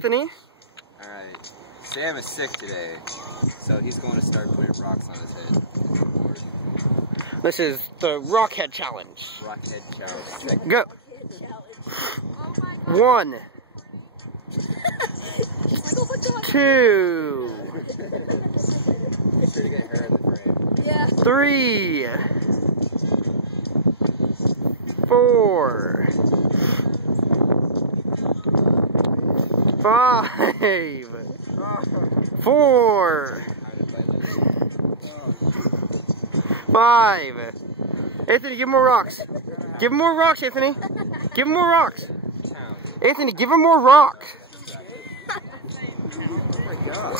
Anthony? Alright, Sam is sick today, so he's going to start putting rocks on his head. This is the Rockhead Challenge. Rockhead Challenge. Go. 1, 2, Make sure to get her in the frame. Yeah. 3, 4, 5, 4, 5. Anthony, give him more rocks. Give him more rocks, Anthony. Give him more rocks. Anthony, give him more rocks. Oh my god.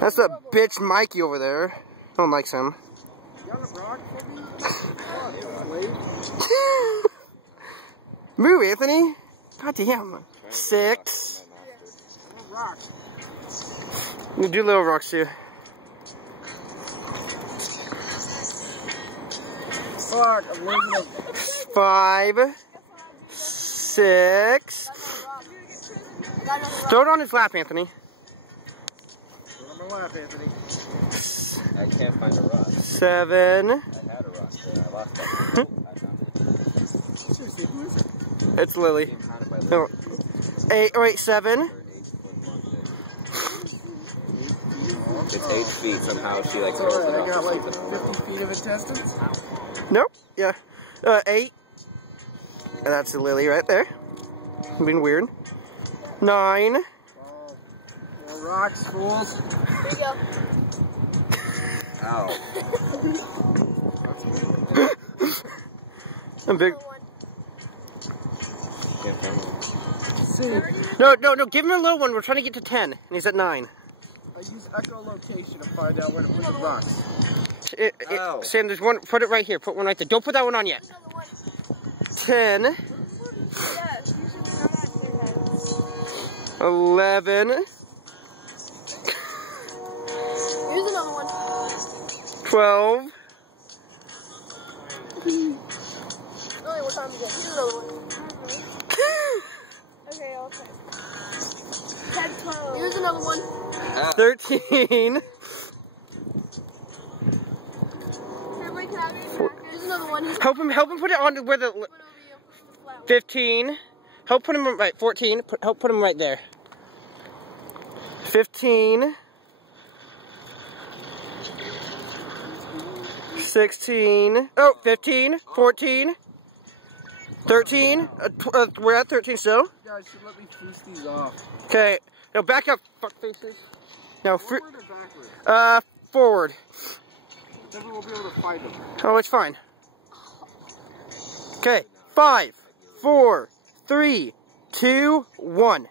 That's a bitch Mikey over there. No one likes him. Move, Anthony. God damn. 6. You do little rocks too. 5, 6. Throw it on his lap, Anthony. I can't find a rock. 7. I had a rock there. I lost that. Seriously, who is it? It's Lily. No. 8. Oh, wait, 7. It's 8 feet. Somehow she like throws it off. I got like 50 feet of intestines. Nope. Yeah. 8. And that's the Lily right there. Being weird. 9. Oh, more rocks, fools. There you go. Ow. I'm big. Can't find one. No. Give him a little one. We're trying to get to 10. And he's at 9. I use echolocation to find out where to put the rocks. Ow. Sam, there's one. Put it right here. Put one right there. Don't put that one on yet. 10. 11. Here's another one. 12. Lily, what time is it? Here's another one. Okay, I'll try. 10, 12. Here's another one. 13. Here's another one. Help him put it on to where the 15. Help put him right. 14. Help put him right there. 15. 16. Oh, 15. 14. 13. We're at 13 still. You guys should let me boost these off. Okay. Now back up, fuck faces. Now, Forward or backward? forward. Then we will be able to find them. Oh, it's fine. Okay. 5, 4, 3, 2, 1.